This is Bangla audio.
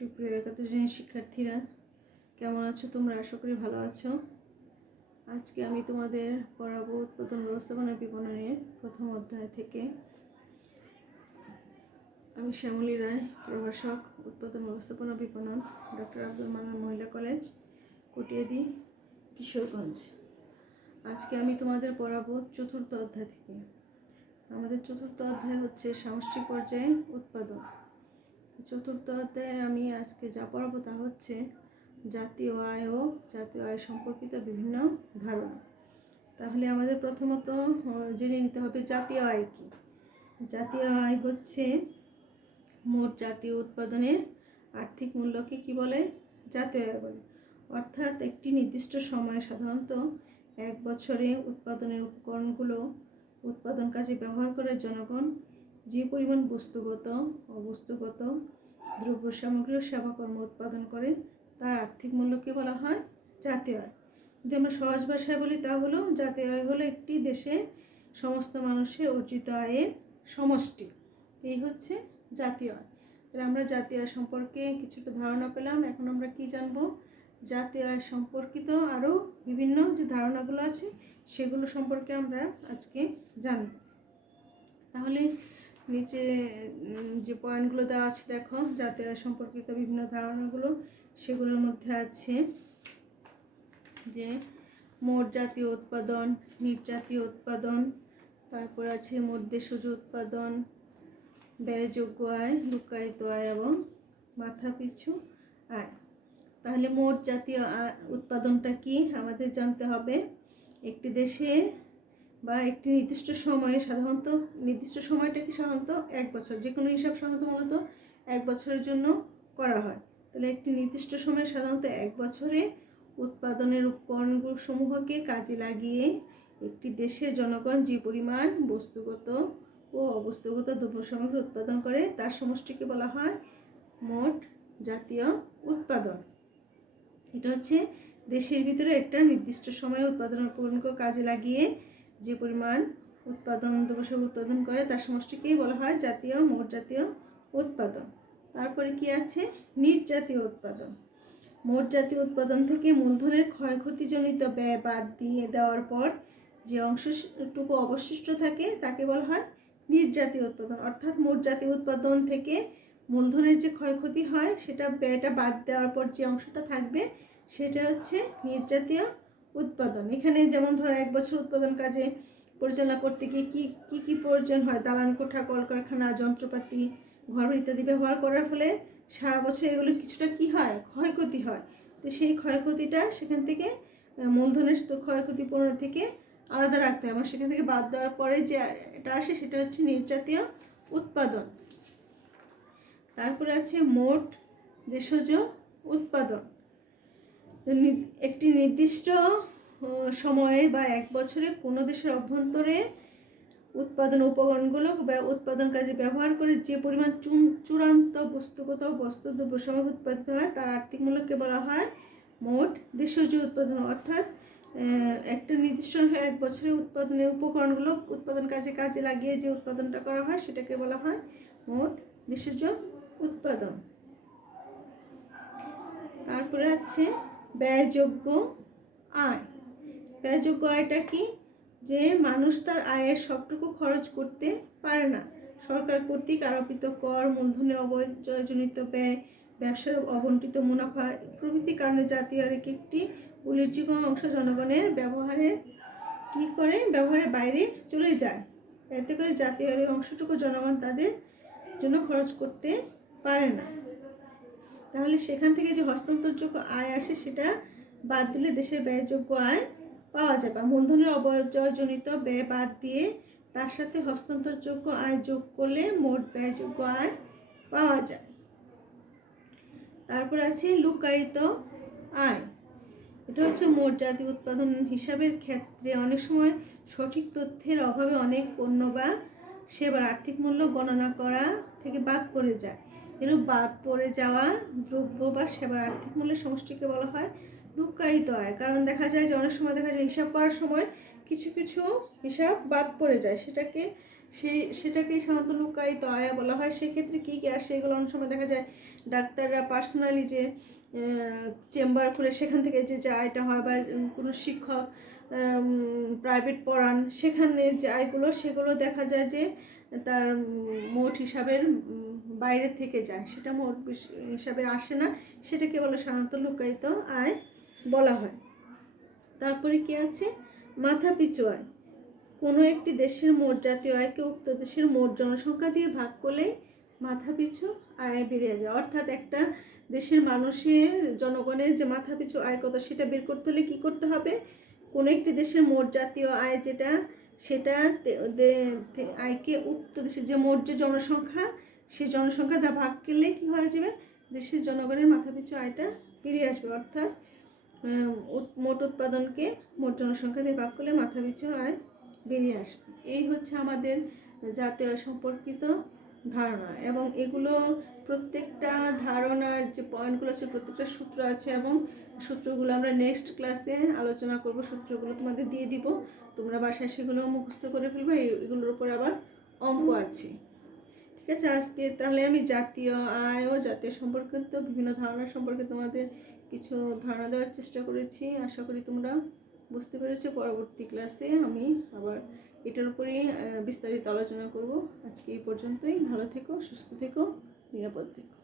সুপ্রিয় একাদশ শ্রেণীর শিক্ষার্থীরা, কেমন আছো তোমরা? আশা করি ভালো আছো। আজকে আমি তোমাদের পড়াবো উৎপাদন ব্যবস্থাপনা বিপণনের প্রথম অধ্যায় থেকে। আমি শ্যামলী রায়, প্রভাষক, উৎপাদন ব্যবস্থাপনা বিপণন, ডক্টর আব্দুল মান্নান মহিলা কলেজ, কটিয়াদি, কিশোরগঞ্জ। আজকে আমি তোমাদের পড়াবো চতুর্থ অধ্যায় থেকে। আমাদের চতুর্থ অধ্যায় হচ্ছে সামষ্টিক পর্যায়ে উৎপাদন। চতুর্থ অধ্যায়ে আমি আজকে যা পড়াবো তা হচ্ছে জাতীয় আয় ও জাতীয় আয় সম্পর্কিত বিভিন্ন ধারণা। তাহলে আমাদের প্রথমত জেনে নিতে হবে জাতীয় আয় কি। জাতীয় আয় হচ্ছে মোট জাতীয় উৎপাদনের আর্থিক মূল্যকে কি বলে? জাতীয় আয় বলে। অর্থাৎ একটি নির্দিষ্ট সময়ে, সাধারণত এক বছরে উৎপাদনের উপকরণগুলো উৎপাদন কাজে ব্যবহার করে জনগণ যে পরিমাণ বস্তুগত, অবস্তুগত দ্রব্য সামগ্রী ও সেবাকর্ম উৎপাদন করে তার আর্থিক মূল্যকে বলা হয় জাতীয় আয়। যদি আমরা সহজ ভাষায় বলি তা হলো জাতীয় আয় হলো একটি দেশে সমস্ত মানুষের অর্জিত আয়ের সমষ্টি। এই হচ্ছে জাতীয় আয়। তাহলে আমরা জাতীয় আয় সম্পর্কে কিছুটা ধারণা পেলাম। এখন আমরা কি জানবো? জাতীয় আয় সম্পর্কিত আরও বিভিন্ন যে ধারণাগুলো আছে সেগুলো সম্পর্কে আমরা আজকে জানব। তাহলে নিচে যে পয়েন্টগুলো দেওয়া আছে দেখো, জাতীয় আয় সম্পর্কিত বিভিন্ন ধারণাগুলো। সেগুলোর মধ্যে আছে যে মোট জাতীয় উৎপাদন, নির্জাতীয় উৎপাদন, তারপর আছে মোট দেশজ উৎপাদন, ব্যয়যোগ্য আয়, লুকায়িত আয় এবং মাথাপিছু আয়। তাহলে মোট জাতীয় উৎপাদনটা কি আমাদের জানতে হবে। একটি দেশে বা একটি নির্দিষ্ট সময়ে, সাধারণত নির্দিষ্ট সময়টা কি সাধারণত এক বছর, যে কোনো হিসাব সাধারণত মূলত এক বছরের জন্য করা হয়। তাহলে একটি নির্দিষ্ট সময়ে সাধারণত এক বছরে উৎপাদনের উপকরণগুলো সমূহকে কাজে লাগিয়ে একটি দেশের জনগণ যে পরিমাণ বস্তুগত ও অবস্তুগত দ্রব্য সামগ্রী উৎপাদন করে তার সমষ্টিকে বলা হয় মোট জাতীয় উৎপাদন। এটা হচ্ছে দেশের ভিতরে একটা নির্দিষ্ট সময়ে উৎপাদনের উপকরণকে কাজে লাগিয়ে যে পরিমাণ দ্রব্য সামগ্রী উৎপাদন করে তার সমষ্টিকেই বলা হয় জাতীয় মোট জাতীয় উৎপাদন। তারপরে কি আছে? নির্জাতীয় উৎপাদন। মোট জাতীয় উৎপাদন থেকে মূলধনের ক্ষয়ক্ষতিজনিত ব্যয় বাদ দিয়ে দেওয়ার পর যে অংশটুকু অবশিষ্ট থাকে তাকে বলা হয় নির্জাতীয় উৎপাদন। অর্থাৎ মোট জাতীয় উৎপাদন থেকে মূলধনের যে ক্ষয়ক্ষতি হয় সেটা ব্যয়টা বাদ দেওয়ার পর যে অংশটা থাকবে সেটা হচ্ছে নির্জাতীয় উৎপাদন। এখানে যেমন ধরো এক বছর উৎপাদন কাজে পরিচালনা করতে গিয়ে কি প্রয়োজন হয়, দালান কোঠা, কলকারখানা, যন্ত্রপাতি, ঘর ইত্যাদি ব্যবহার করার ফলে সারা বছর এগুলো কিছুটা কি হয়, ক্ষয়ক্ষতি হয়। তো সেই ক্ষয়ক্ষতিটা সেখান থেকে মূলধনের ক্ষয়ক্ষতি পূরণ থেকে আলাদা রাখতে হয় এবং সেখান থেকে বাদ দেওয়ার পরে যে এটা আসে সেটা হচ্ছে নির্জাতীয় উৎপাদন। তারপরে আছে মোট দেশজ উৎপাদন। একটি নির্দিষ্ট সময়ে বা এক বছরে কোনো দেশের অভ্যন্তরে উৎপাদন উপকরণগুলো উৎপাদন কাজে ব্যবহার করে যে পরিমাণ চূড়ান্ত বস্তুগত দ্রব্য সামগ্রী উৎপাদিত হয় তার আর্থিক মূল্যকে বলা হয় মোট দেশজ উৎপাদন। অর্থাৎ একটা নির্দিষ্ট এক বছরে উৎপাদনের উপকরণগুলো উৎপাদন কাজে লাগিয়ে যে উৎপাদনটা করা হয় সেটাকে বলা হয় মোট দেশজ উৎপাদন। তারপরে আছে ব্যয়যোগ্য আয়। ব্যয়যোগ্য আয়টা কি? যে মানুষ তার আয়ের সবটুকু খরচ করতে পারে না। সরকার কর্তৃক আরোপিত কর, মূলধনের অবচয়জনিত ব্যয়, ব্যবসার অবন্টিত মুনাফা প্রভৃতি কারণে জাতীয় আয়ের একটি উল্লেখযোগ্য অংশ জনগণের ব্যবহারের বাইরে চলে যায়। এতে করে জাতীয় আয়ের অংশটুকু জনগণ তাদের জন্য খরচ করতে পারে না। তাহলে সেখান থেকে যে হস্তান্তরযোগ্য আয় আসে সেটা বাদ দিলে দেশের ব্যয়যোগ্য আয় পাওয়া যায়, বা মূলধনের অবচয়জনিত ব্যয় বাদ দিয়ে তার সাথে হস্তান্তরযোগ্য আয় যোগ করলে মোট ব্যয়যোগ্য আয় পাওয়া যায়। তারপর আছে লুকায়িত আয়। এটা হচ্ছে মোট জাতীয় উৎপাদন হিসাবের ক্ষেত্রে অনেক সময় সঠিক তথ্যের অভাবে অনেক পণ্য বা সেবার আর্থিক মূল্য গণনা করা থেকে বাদ পড়ে যায়। এরূপ বাদ পড়ে যাওয়া দ্রব্য বা সেবার আর্থিক মূল্যের সমষ্টিকে বলা হয় লুকায়িত আয়। কারণ দেখা যায় যে অনেক সময় দেখা যায় হিসাব করার সময় কিছু হিসাব বাদ পড়ে যায়, সেটাকে সেটাকেই সাধারণত লুকায়িত আয় বলা হয়। সেক্ষেত্রে কী কী আসে এগুলো অনেক সময় দেখা যায় ডাক্তাররা পার্সোনালি যে চেম্বার খুলে সেখান থেকে যে আয়টা হয়, বা কোনো শিক্ষক প্রাইভেট পড়ান সেখানের যে আয়গুলো সেগুলো দেখা যায় যে তার মোট হিসাবের বাইরে থেকে যায়, সেটা মোট হিসাবে আসে না, সেটাকে বলে সাধারণত লুকায়িত আয় বলা হয়। তারপরে কি আছে, মাথা পিছু আয়। কোনো একটি দেশের মোট জাতীয় আয়কে উক্ত দেশের মোট জনসংখ্যা দিয়ে ভাগ করলেই মাথা পিছু আয় বেরিয়ে যায়। অর্থাৎ একটা দেশের মানুষের জনগণের যে মাথা পিছু আয় কত সেটা বের করতে হলে কী করতে হবে, কোনো একটি দেশের মোট জাতীয় আয় যেটা সেটা আয়কে উক্ত দেশের যে মোট যে জনসংখ্যা সেই জনসংখ্যা দা ভাগ করলে কী হয়ে যাবে, দেশের জনগণের মাথা পিছু আয়টা বেরিয়ে আসবে। অর্থাৎ মোট উৎপাদনকে মোট জনসংখ্যা দিয়ে ভাগ করলে মাথা পিছু আয় বেরিয়ে আসবে। এই হচ্ছে আমাদের জাতীয় সম্পর্কিত ধারণা, এবং এগুলো প্রত্যেকটা ধারণার যে পয়েন্টগুলো আছে প্রত্যেকটা সূত্র আছে, এবং সূত্রগুলো আমরা নেক্সট ক্লাসে আলোচনা করব। সূত্রগুলো তোমাদের দিয়ে দিব, তোমরা বাসায় সেগুলো মুখস্থ করে ফেলবে। এগুলোর উপর আবার অঙ্ক আছে। ঠিক আছে, আজকে তাহলে আমি জাতীয় আয় ও জাতীয় সম্পর্কিত বিভিন্ন ধারণা সম্পর্কে তোমাদের কিছু ধারণা দেওয়ার চেষ্টা করেছি। আশা করি তোমরা বুঝতে পেরেছো। পরবর্তী ক্লাসে আমি আবার এটার উপরেই বিস্তারিত আলোচনা করব। আজকে এই পর্যন্তই। ভালো থেকো, সুস্থ থেকো, নিরাপদ থেকো।